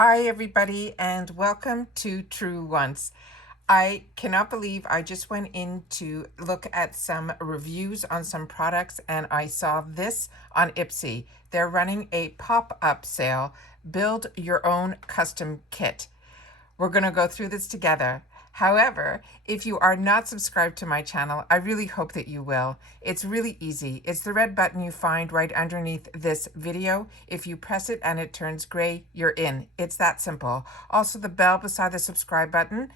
Hi, everybody, and welcome to True Once. I cannot believe I just went in to look at some reviews on some products and I saw this on IPSY. They're running a pop-up sale, build your own custom kit. We're going to go through this together. However, if you are not subscribed to my channel, I really hope that you will. It's really easy. It's the red button you find right underneath this video. If you press it and it turns gray, you're in. It's that simple. Also, the bell beside the subscribe button,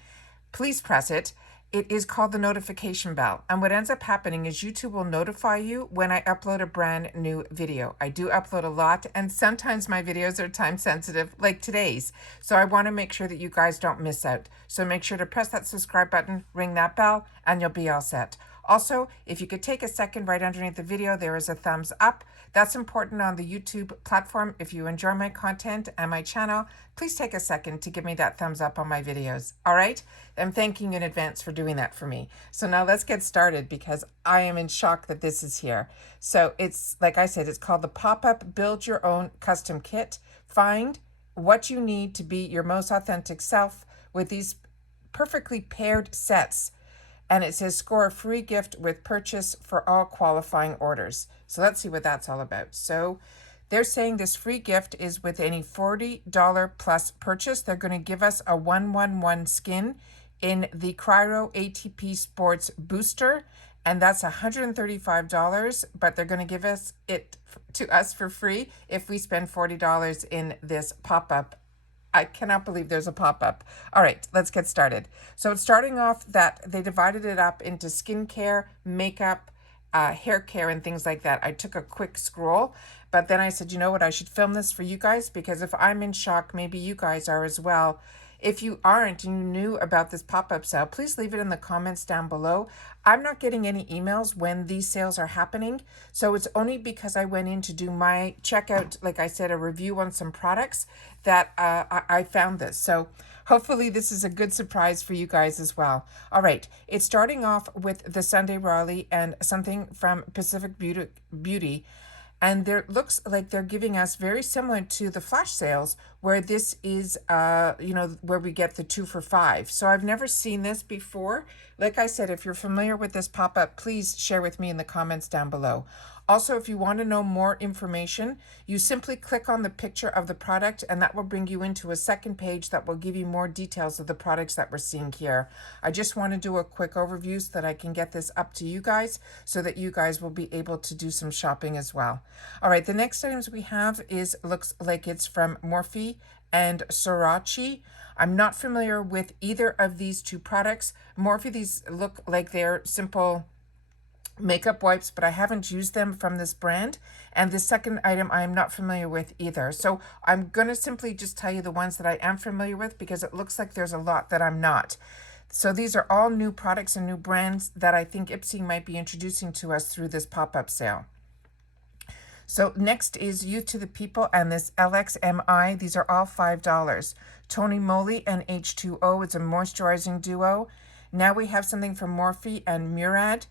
please press it. It is called the notification bell. And what ends up happening is YouTube will notify you when I upload a brand new video. I do upload a lot, and sometimes my videos are time sensitive, like today's. So I want to make sure that you guys don't miss out. So make sure to press that subscribe button, ring that bell, and you'll be all set. Also, if you could take a second right underneath the video, there is a thumbs up. That's important on the YouTube platform. If you enjoy my content and my channel, please take a second to give me that thumbs up on my videos. All right? I'm thanking you in advance for doing that for me. So now let's get started because I am in shock that this is here. So it's, like I said, it's called the Pop-Up Build Your Own Custom Kit. Find what you need to be your most authentic self with these perfectly paired sets. And it says score a free gift with purchase for all qualifying orders. So let's see what that's all about. So they're saying this free gift is with any $40 plus purchase. They're going to give us a 111 skin in the Cryo ATP Sports Booster. And that's $135, but they're going to give us it to us for free if we spend $40 in this pop-up. I cannot believe there's a pop-up. All right, let's get started. So it's starting off that they divided it up into skincare, makeup, hair care, and things like that. I took a quick scroll, but then I said, you know what, I should film this for you guys because if I'm in shock, maybe you guys are as well. If you aren't and you knew about this pop-up sale, please leave it in the comments down below. I'm not getting any emails when these sales are happening, so it's only because I went in to do my checkout, like I said, a review on some products that I found this. So hopefully this is a good surprise for you guys as well. All right, it's starting off with the Sunday Raleigh and something from Pacifica Beauty. And there looks like they're giving us very similar to the flash sales where this is, where we get the 2 for $5. So I've never seen this before. Like I said, if you're familiar with this pop-up, please share with me in the comments down below. Also, if you want to know more information, you simply click on the picture of the product and that will bring you into a second page that will give you more details of the products that we're seeing here. I just want to do a quick overview so that I can get this up to you guys so that you guys will be able to do some shopping as well. All right, the next items we have looks like it's from Morphe and Sorachi. I'm not familiar with either of these two products. Morphe, these look like they're simple makeup wipes, but I haven't used them from this brand. And the second item I am not familiar with either. So I'm going to simply just tell you the ones that I am familiar with because it looks like there's a lot that I'm not. So these are all new products and new brands that I think IPSY might be introducing to us through this pop-up sale. So next is Youth to the People and this LXMI. These are all $5. Tony Moly and H2O. It's a moisturizing duo. Now we have something from Morphe and Murad.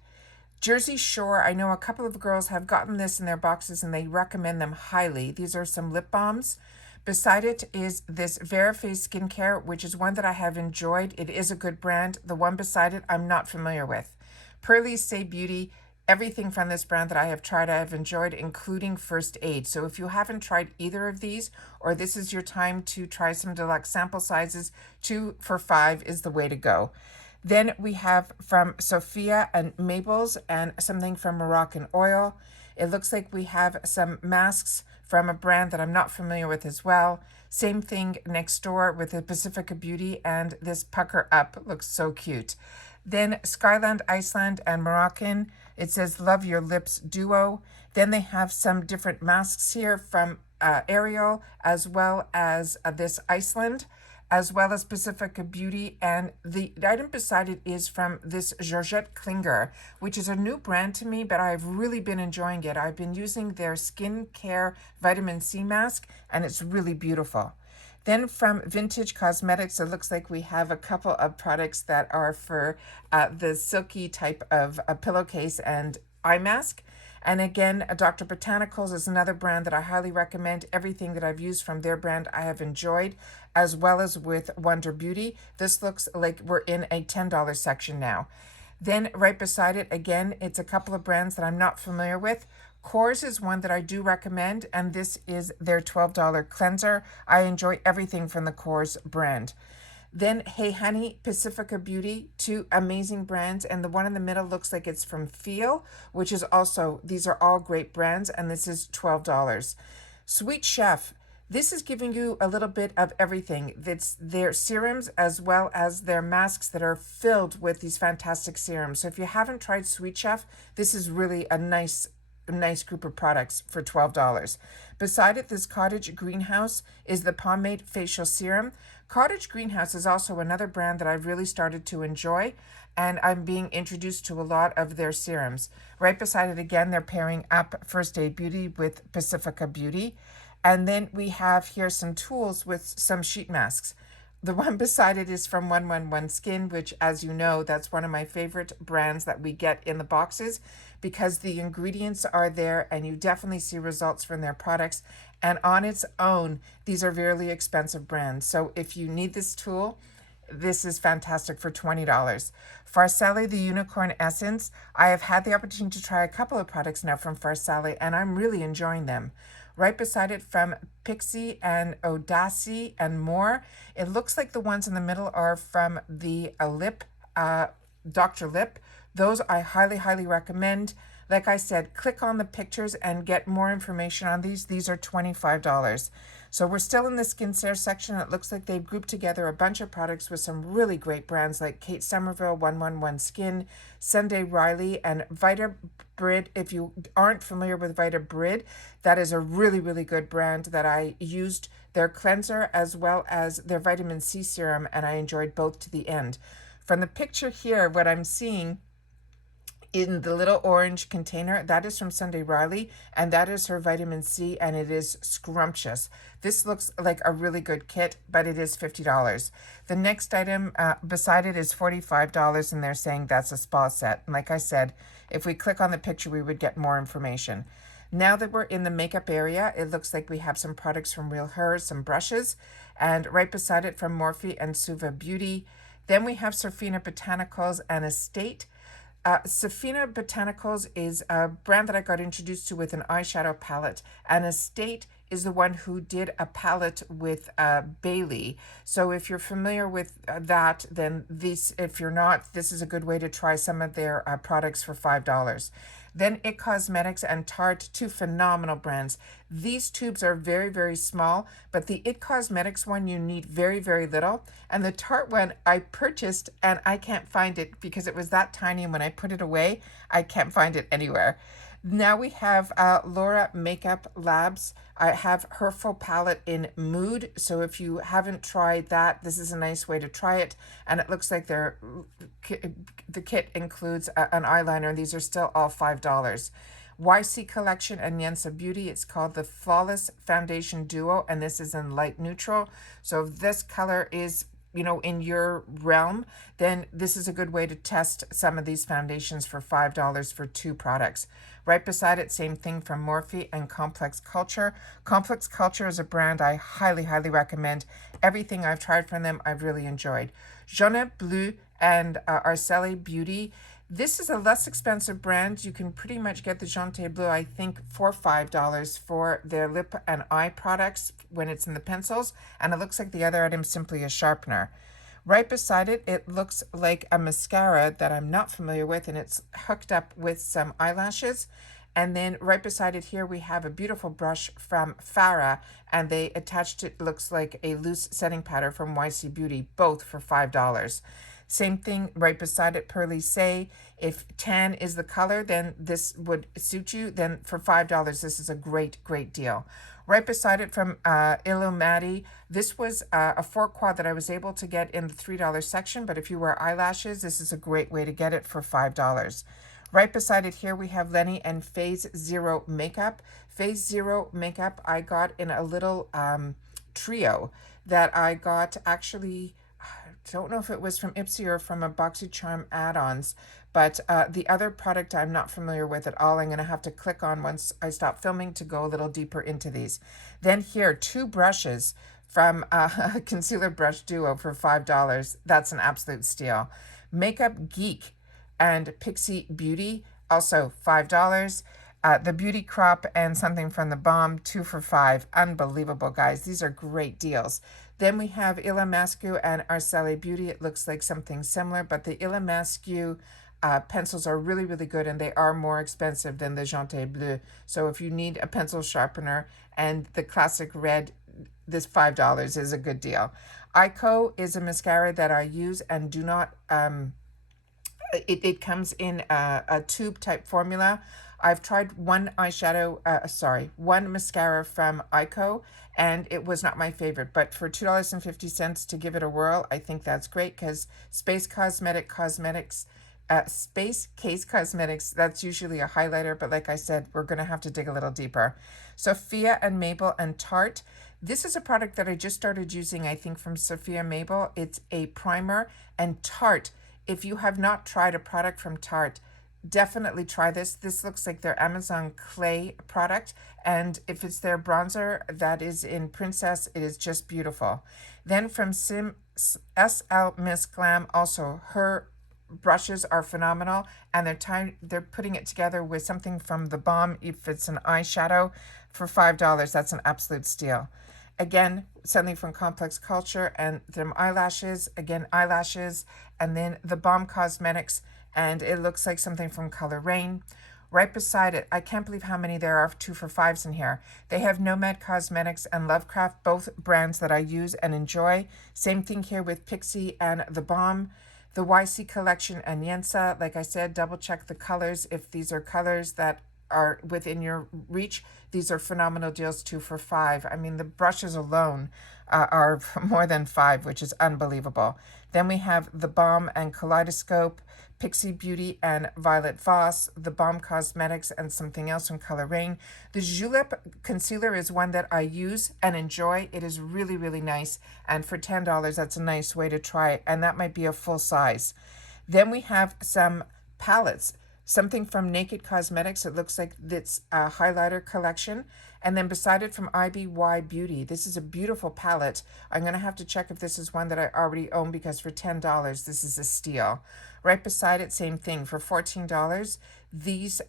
Jersey Shore, I know a couple of girls have gotten this in their boxes and they recommend them highly. These are some lip balms. Beside it is this Veriface skincare, which is one that I have enjoyed. It is a good brand. The one beside it, I'm not familiar with. Pearly Say Beauty, everything from this brand that I have tried, I have enjoyed, including First Aid. So if you haven't tried either of these, or this is your time to try some deluxe sample sizes, 2 for $5 is the way to go. Then we have from Sophia and Mabel's and something from Moroccan Oil. It looks like we have some masks from a brand that I'm not familiar with as well. Same thing next door with the Pacifica Beauty and this Pucker Up looks so cute. Then Skyland, Iceland and Moroccan. It says Love Your Lips Duo. Then they have some different masks here from Ariel as well as this Iceland, as well as Pacifica Beauty, and the item beside it is from this Georgette Klinger, which is a new brand to me, but I've really been enjoying it. I've been using their skincare vitamin C mask, and it's really beautiful. Then from Vintage Cosmetics, it looks like we have a couple of products that are for the silky type of a pillowcase and eye mask. And again, Dr. Botanicals is another brand that I highly recommend. Everything that I've used from their brand I have enjoyed, as well as with Wonder Beauty. This looks like we're in a $10 section now. Then right beside it, again, it's a couple of brands that I'm not familiar with. Kors is one that I do recommend, and this is their $12 cleanser. I enjoy everything from the Kors brand. Then Hey Honey, Pacifica Beauty, two amazing brands, and the one in the middle looks like it's from Feel, which is also, these are all great brands, and this is $12. Sweet Chef, this is giving you a little bit of everything. It's their serums as well as their masks that are filled with these fantastic serums. So if you haven't tried Sweet Chef, this is really a nice group of products for $12. Beside it, this Cottage Greenhouse is the Pomade Facial Serum. Cottage Greenhouse is also another brand that I've really started to enjoy, and I'm being introduced to a lot of their serums. Right beside it again, they're pairing up First Aid Beauty with Pacifica Beauty. And then we have here some tools with some sheet masks. The one beside it is from 111 Skin, which, as you know, that's one of my favorite brands that we get in the boxes because the ingredients are there and you definitely see results from their products. And on its own, these are really expensive brands. So if you need this tool, this is fantastic for $20. Farsali, the Unicorn Essence. I have had the opportunity to try a couple of products now from Farsali, and I'm really enjoying them. Right beside it from IPSY and Audacy and more. It looks like the ones in the middle are from the Dr. Lip. Those I highly, highly recommend. Like I said, click on the pictures and get more information on these. These are $25. So we're still in the skincare section. It looks like they've grouped together a bunch of products with some really great brands like Kate Somerville, 111 Skin, Sunday Riley, and Vita Brid. If you aren't familiar with Vita Brid, that is a really, really good brand that I used their cleanser as well as their vitamin C serum, and I enjoyed both to the end. From the picture here, what I'm seeing in the little orange container, that is from Sunday Riley, and that is her vitamin C, and it is scrumptious. This looks like a really good kit, but it is $50. The next item beside it is $45, and they're saying that's a spa set. And like I said, if we click on the picture, we would get more information. Now that we're in the makeup area, it looks like we have some products from Real Her, some brushes, and right beside it from Morphe and Suva Beauty. Then we have Sofina Botanicals and Estate. Sofina Botanicals is a brand that I got introduced to with an eyeshadow palette, and Estate is the one who did a palette with Bailey. So if you're familiar with that, then this, if you're not, this is a good way to try some of their products for $5. Then IT Cosmetics and Tarte, two phenomenal brands. These tubes are very, very small, but the IT Cosmetics one, you need very, very little. And the Tarte one I purchased and I can't find it because it was that tiny, and when I put it away, I can't find it anywhere. Now we have Laura Makeup Labs. I have her full palette in Mood. So if you haven't tried that, this is a nice way to try it. And it looks like the kit includes an eyeliner. These are still all $5. YC Collection and Yensa Beauty. It's called the Flawless Foundation Duo, and this is in light neutral. So if this color is in your realm, then this is a good way to test some of these foundations for $5 for two products. Right beside it, same thing from Morphe and Complex Culture. Complex Culture is a brand I highly, highly recommend. Everything I've tried from them, I've really enjoyed. Juno Bleu and Arceli Beauty. This is a less expensive brand. You can pretty much get the Jeanté Bleu, I think, for $5 for their lip and eye products when it's in the pencils. And it looks like the other item is simply a sharpener. Right beside it, it looks like a mascara that I'm not familiar with, and it's hooked up with some eyelashes. And then right beside it here, we have a beautiful brush from Farah, and they attached it, looks like a loose setting powder from YC Beauty, both for $5. Same thing right beside it, Pearly Say. If tan is the color, then this would suit you. Then for $5, this is a great, great deal. Right beside it from Illumati, this was a 4-quad that I was able to get in the $3 section, but if you wear eyelashes, this is a great way to get it for $5. Right beside it here, we have Lenny and Phase Zero Makeup. Phase Zero Makeup I got in a little trio that I got actually don't know if it was from IPSY or from a BoxyCharm add-ons, but the other product I'm not familiar with at all. I'm going to have to click on once I stop filming to go a little deeper into these. Then here, 2 brushes from Concealer Brush Duo for $5. That's an absolute steal. Makeup Geek and Pixie Beauty, also $5. The Beauty Crop and something from the Balm, 2 for $5. Unbelievable, guys. These are great deals. Then we have Illamasqua and Arceli Beauty. It looks like something similar, but the Illamasqua pencils are really, really good, and they are more expensive than the Janté Bleu. So if you need a pencil sharpener and the classic red, this $5 is a good deal. ICO is a mascara that I use and do not, it comes in a tube type formula. I've tried one one mascara from ICO, and it was not my favorite. But for $2.50 to give it a whirl, I think that's great, because Space Case Cosmetics, that's usually a highlighter, but like I said, we're going to have to dig a little deeper. Sophia and Mabel and Tarte. This is a product that I just started using, I think, from Sophia Mabel. It's a primer, and Tarte, if you have not tried a product from Tarte, definitely try this. This looks like their Amazon Clay product, and if it's their bronzer that is in Princess, it is just beautiful. Then from SL Miss Glam, also her brushes are phenomenal, and they're putting it together with something from the Balm. If it's an eyeshadow for $5, that's an absolute steal. Again, something from Complex Culture, and them eyelashes, again eyelashes, and then the Balm Cosmetics, and it looks like something from Color Rain. Right beside it, I can't believe how many there are 2 for $5s in here. They have Nomad Cosmetics and Lovecraft, both brands that I use and enjoy. Same thing here with Pixie and the Balm. The YC Collection and Yensa, like I said, double check the colors. If these are colors that are within your reach, these are phenomenal deals, 2 for $5. I mean, the brushes alone are more than $5, which is unbelievable. Then we have the Balm and Kaleidoscope, Pixie Beauty and Violet Voss, the Balm Cosmetics, and something else from Color Rain. The Julep concealer is one that I use and enjoy. It is really, really nice. And for $10, that's a nice way to try it. And that might be a full size. Then we have some palettes. Something from Naked Cosmetics. It looks like it's a highlighter collection. And then beside it from IPSY Beauty. This is a beautiful palette. I'm going to have to check if this is one that I already own, because for $10, this is a steal. Right beside it, same thing, for $14. These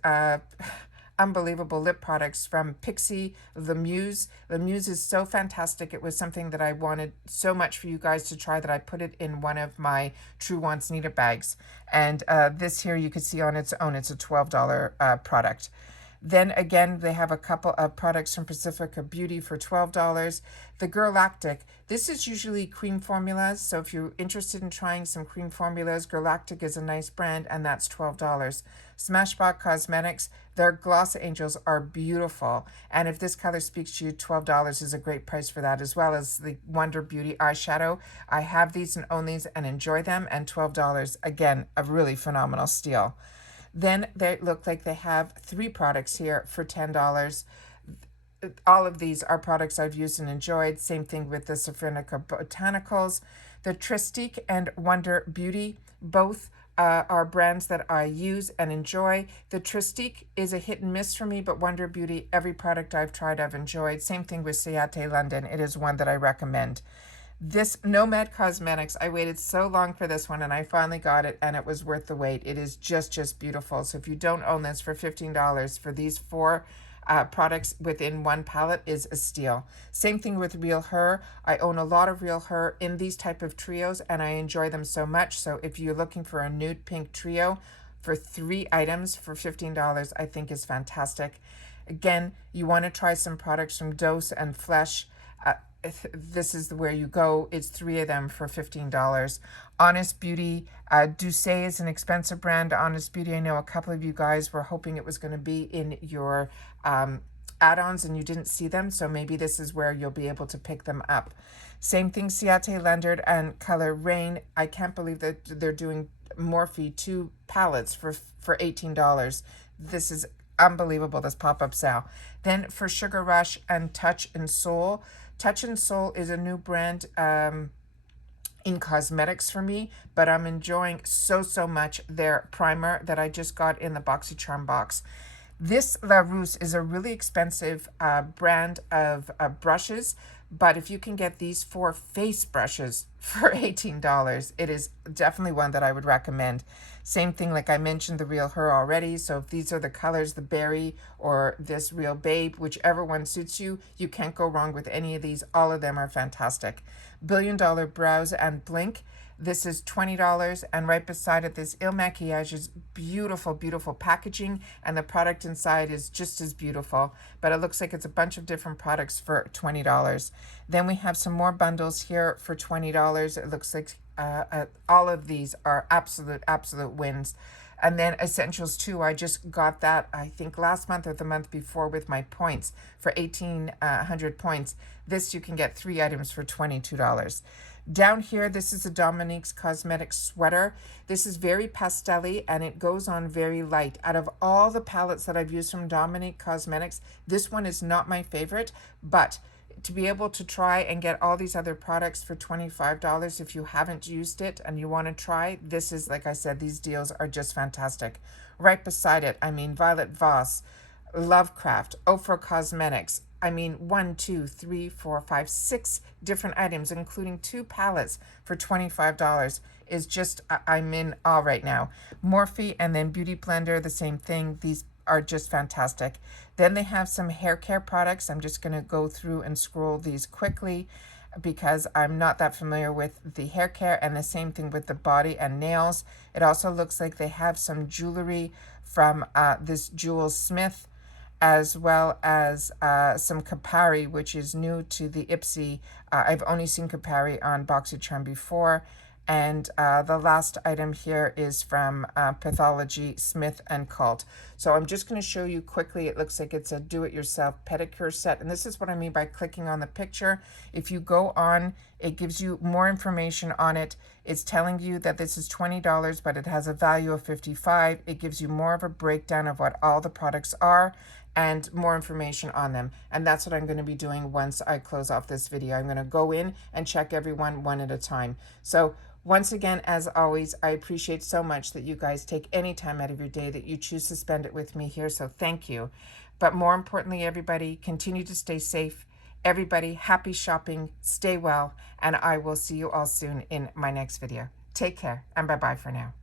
unbelievable lip products from Pixie, The Muse. The Muse is so fantastic. It was something that I wanted so much for you guys to try that I put it in one of my True Wants Nita bags. And this here you can see on its own, it's a $12 product. Then again, they have a couple of products from Pacifica Beauty for $12. The Galactic, this is usually cream formulas. So if you're interested in trying some cream formulas, Galactic is a nice brand, and that's $12. Smashbox Cosmetics, their Gloss Angels are beautiful. And if this color speaks to you, $12 is a great price for that, as well as the Wonder Beauty eyeshadow. I have these and own these and enjoy them, and $12, again, a really phenomenal steal. Then they look like they have 3 products here for $10. All of these are products I've used and enjoyed. Same thing with the Sophinica Botanicals. The Tristique and Wonder Beauty, both are brands that I use and enjoy. The Tristique is a hit and miss for me, but Wonder Beauty, every product I've tried, I've enjoyed. Same thing with Ciate London. It is one that I recommend. This Nomad Cosmetics, I waited so long for this one, and I finally got it, and it was worth the wait. It is just beautiful. So if you don't own this, for $15 for these 4 products within one palette is a steal. Same thing with Real Her. I own a lot of Real Her in these type of trios, and I enjoy them so much. So if you're looking for a nude pink trio for 3 items for $15, I think is fantastic. Again, you want to try some products from Dose and Flesh. This is where you go. It's 3 of them for $15. Honest Beauty, Douce is an expensive brand. Honest Beauty, I know a couple of you guys were hoping it was going to be in your add-ons and you didn't see them, so maybe this is where you'll be able to pick them up. Same thing, Ciate London and Color Rain. I can't believe that they're doing Morphe 2 palettes for $18. This is unbelievable, this pop-up sale. Then for Sugar Rush and Touch and Soul. Touch and Soul is a new brand. in cosmetics for me, but I'm enjoying so much their primer that I just got in the BoxyCharm box. This La Rousse is a really expensive brand of brushes, but if you can get these 4 face brushes for $18, it is definitely one that I would recommend. Same thing, like I mentioned the Real Her already, so if these are the colors, the berry or this Real Babe, whichever one suits you, you can't go wrong with any of these. All of them are fantastic. Billion Dollar Brows and Blink. This is $20, and right beside it, this Il Maquillage's beautiful packaging, and the product inside is just as beautiful, but it looks like it's a bunch of different products for $20. Then we have some more bundles here for $20. It looks like all of these are absolute wins. And then Essentials 2, I just got that, I think last month or the month before with my points for 1,800 points. This you can get 3 items for $22. Down here, this is a Dominique's Cosmetics sweater. This is very pastel-y and it goes on very light. Out of all the palettes that I've used from Dominique Cosmetics, this one is not my favorite, but to be able to try and get all these other products for $25 if you haven't used it and you want to try, this is, like I said, these deals are just fantastic. Right beside it, I mean, Violet Voss, Lovecraft, Ofra Cosmetics. I mean, 1, 2, 3, 4, 5, 6 different items, including 2 palettes for $25 is just, I'm in awe right now. Morphe and then Beauty Blender, the same thing. These are just fantastic. Then they have some hair care products. I'm just going to go through and scroll these quickly because I'm not that familiar with the hair care, and the same thing with the body and nails. It also looks like they have some jewelry from this Jewel Smith, as well as some Capari, which is new to the IPSY. I've only seen Capari on BoxyCharm before. And the last item here is from Pathology Smith and Cult. So I'm just going to show you quickly. It looks like it's a do-it-yourself pedicure set. And this is what I mean by clicking on the picture. If you go on, it gives you more information on it. It's telling you that this is $20, but it has a value of $55. It gives you more of a breakdown of what all the products are and more information on them. And that's what I'm going to be doing once I close off this video. I'm going to go in and check everyone one at a time. So once again, as always, I appreciate so much that you guys take any time out of your day, that you choose to spend it with me here. So thank you. But more importantly, everybody, continue to stay safe. Everybody, happy shopping, stay well, and I will see you all soon in my next video. Take care, and bye-bye for now.